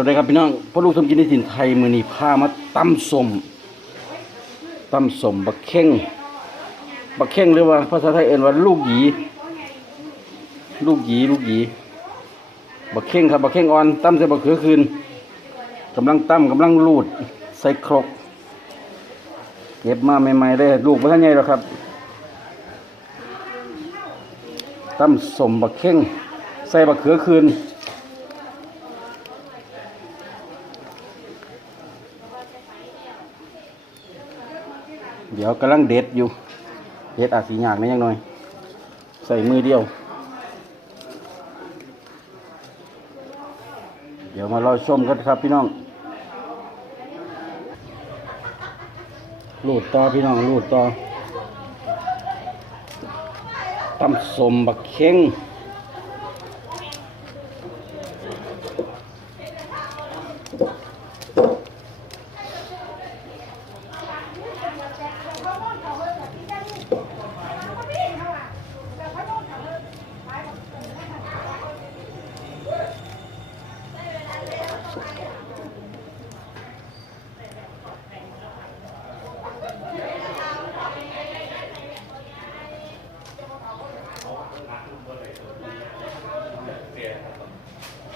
วัสดีครับพี่น้องพ่อลูกทำกินในถิ่นไทยมือนี้พามาตำสมตำสมบักเข่งบักเข่งหรือว่าภาษาไทยเอ่นว่าลูกหยีลูกหยีลูกหยีบักเข่งครับบักเข่งอ่อนตำใส่บักเขือคืนกำลังตำกำลังรูดใส่ครกเก็บมาใหม่ๆเลยลูกพระท่านใหญ่แล้วครับตำสมบักเข่งใส่บักเขือคืน เดี๋ยวกำลังเด็ดอยู่ เด็ดอาจสีหยากนะยังหน่อย ใส่มือเดียว เดี๋ยวมารอชมกันครับพี่น้องลูดต่อพี่น้องลูดต่อตำสมบักเข่ง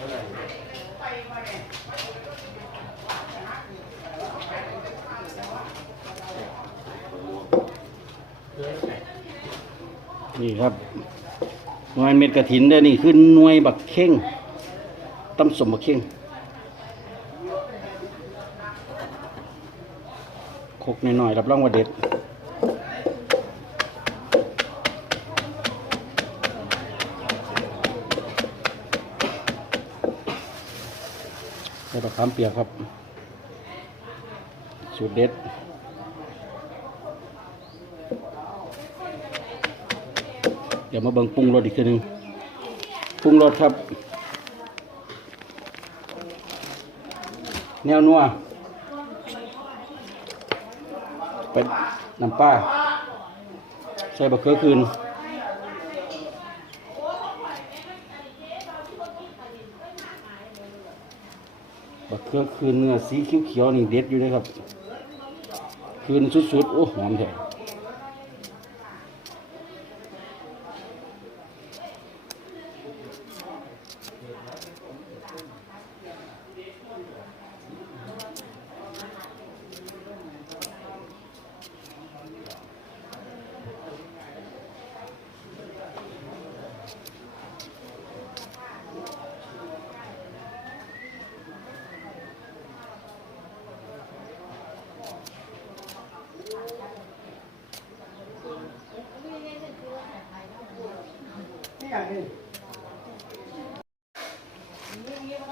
นี่ครับหน่วยเม็ดกระถินเด้อนี่คือหน่วยบักเข่งตำสมบักเข่งคกหน่อยๆรับรองว่าเด็ด ใส่ดอกขามเปียกครับ สูตรเด็ดเดี๋ยวมาเบิ่งปรุงรสอีกทีหนึงปรุงรสครับ แนวนัวเป็นน้ำปลาใส่บะเขือคืน บักเขือคืนเนื้อสีเขียวๆนี่เด็ดอยู่เลยครับ คืนสุดๆ โอ้หอมแท้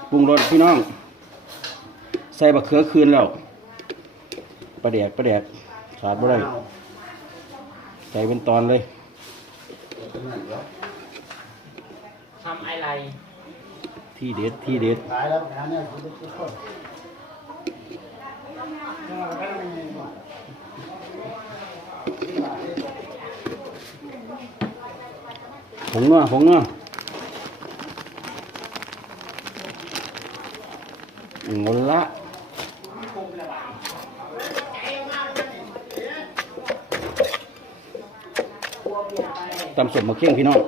ปรุงรสพี่น้อง ใส่บักเขือคืนแล้วปลาแดกปลาแดกขาดบ่ได้ใส่เป็นตอนเลยทำอะไรที่เด็ดที่เด็ด ตายแล้วงานเนี่ยคุณทุกคน ผงนัวผงนัวงนละตำสมมาเคี่ยงพี่น้อง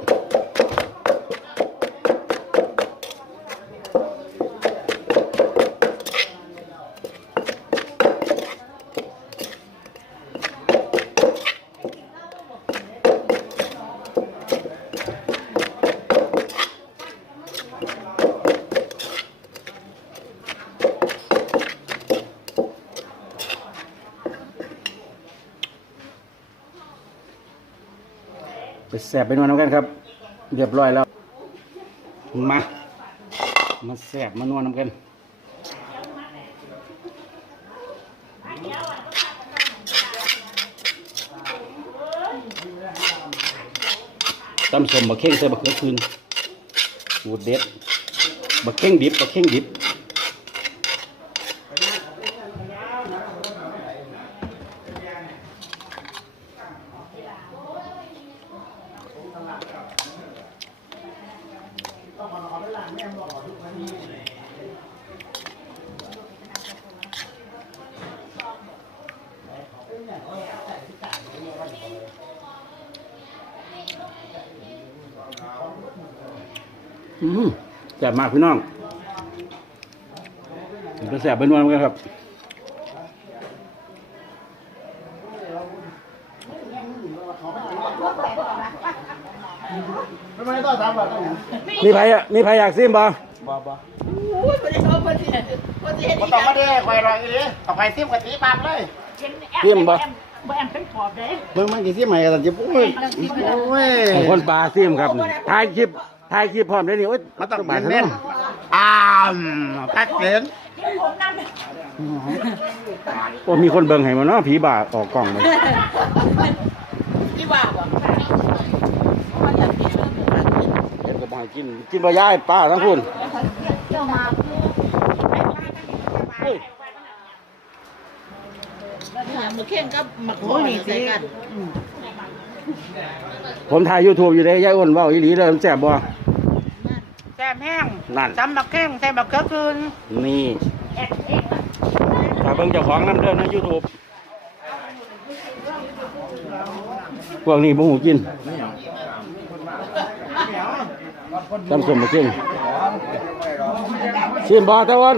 สบไปนวลน้ำกันครับ เรียบร้อยแล้ว มา มาแสบมานวลน้ำกันตำสมบะเข่งใส่บะเขือคืนสูตรเด็ดบะเข่งดิบบะเข่งดิบ อืมแซ่บมากพี่น้องเป็นแซ่บเป็นนวลเหมือนกันครับมีใครอะมีใครอยากซิมบ่บ่บ่อุ้ยบ่ได้เอาบ่ได้บ่ได้เฮ็ดบ่อีต้องมาเด้คอยรออีหลีเอไปซิมกะทิปากเลยซิมบ่บ่แอมเป็นปอบเด้เบิ่งมันกี่ซิมใหม่กันจะปุ้ยโอ้ยของคนปลาซิมครับนี่ถ่ายคลิป ถ่ายคลิปพร้อมได้นี่โอ๊ยมันต้องบาทเน้เท่านนั้นๆอ้ามพักเกินนี่ผมนำโอ้มีคนเบิ่งให้มาเนาะผีบ่าออกกล้องเลยที่ว่าบ่ว่าอยากกินแล้วบ่ว่ากินเห็นก็บ่ให้กินกินบ่ยายป้าทั้งคุณเจ้ามาเฮ้ยมาเข่งกับมักโอ้นี่ใส่กัน ผมถ่าย YouTube อยู่เด้ยายอ้นเว้าอีหลีเด้อมันแซ่บบ่ แซ่บแห้งนั่นจำมักเข่งใส่บักเขือคืนนี่ถ้าเบิ่งเจ้าของน้ำเด้อใน YouTube พวกนี้บ่หูกินตำส้มมากินชิมบ่ตะวัน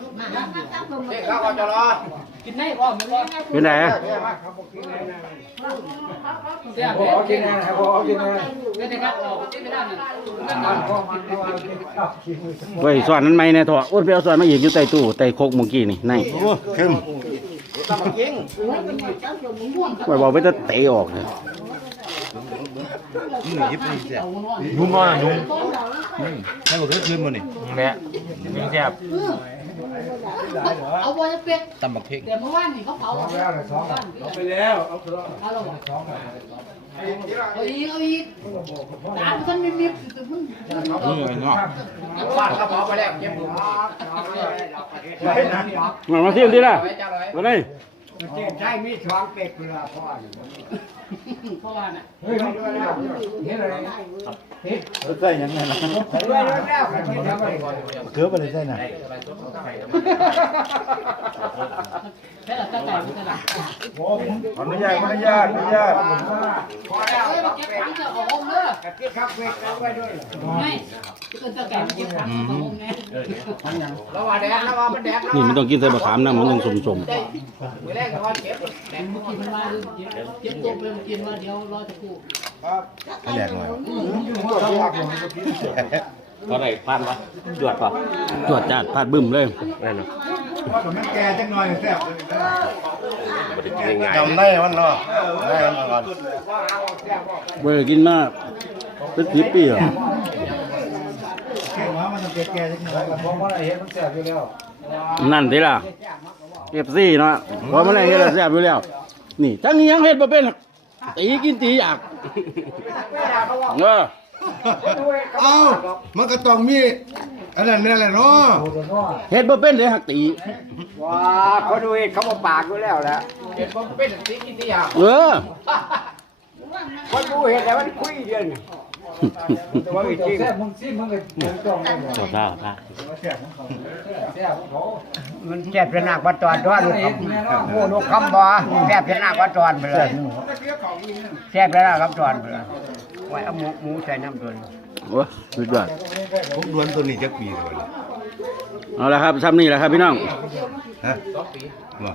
งข้าวก็จะรอกินได้ก็มึงรอเป็นไหนเสียพอกินนะครับพอกินนะนี่นะครับออกกินไม่ได้นั่นนั่นไว้สอนนั้นไหมเนี่ยเถอะอ้วนไปเอาสอนมาอีกอยู่ใต้ตู้ใต้โคกเมื่อกี้นี่ในขึ้นไว้บอกไปจะเตะออกเนี่ยนุ่มมากนุ่มให้บอกขึ้นมานี่แม่มีแซ่บเอาบ่จะเป็ดตำบักเพ่งแต่เมื่อวานนี่เขาเผาเอาไปแล้วเอาไปแล้วเอาเอาอีกเอาอีกตามมันมีมีแต่มึงนี่ไงเนาะบ้านเขาเผาไปแล้วเก็บดูมามาเที่ยงดีละไว้จ้าเลยมาเลย เพราะว่าน่ะเฮ้ยังไงนะเกือบไปเลยใส่น่ะแค่ละตะไก่มันจะละขออนุญาตขออนุญาตขออนุญาตเอ้ยมาเก็บถังจะเอาอมเด้อเก็บครับเก็บเอาไว้ด้วยไม่จะเป็นตะไก่มาเก็บถังเอาอมแน่แล้วว่าแดดแล้วว่ามันแดดนี่มันต้องกินใส่บะขามนะมันต้องสมสมมือแรกก็ว่าเก็บแดดเมื่อกี้มันมาเก็บตัวเป็นกินว่าเดี๋ยวรอจะกูแดกหน่อยก็ได้พานปะจวดปะจวดจัดพาดบึ้มเลยนั่นน่ะมันแก่จังหน่อยแซ่บจำได้มันเนาะได้มันก่อนเว้ยกินมากเป็นสิบปีอะแก่ว่ามันต้องแก่ๆจังหน่อยเพราะว่าเห็นมันแซ่บอยู่แล้วนั่นสิล่ะเก็บซี่เนาะเพราะมันอะไรเฮ็ดแล้วแซ่บอยู่แล้ว นี่ทั้งนี้ยังเฮ็ดบ่เป็นหรอกตีกินตีอยากเออเอ้ามันก็ต้องมี อันนั้นนี่แหละเนาะเฮ็ดบ่เป็นเลยหักตีว้าเขาดูเห็ดเขาบอกปากอยู่แล้วแหละเห็ดมันเป็นสีกินที่อยากเออคนดูเห็ดแต่มันคุยเดียวนี่แต่ว่าจริงขอท้าท้ามันแซ่บเป็นหนักวัดจอนด้วยลูกคำโอ้ลูกคำบ่แซ่บเป็นหนักวัดจอนไปเลยแซ่บเป็นหนักวัดจอนไปเลยไว้เอาหมูหมูใส่น้ำตัวนี้ โอ้ยสุดยอดพวกดวนตัวนี้จักปีเลยเอาละครับซ้ำนี่แหละครับพี่น้องฮะบ่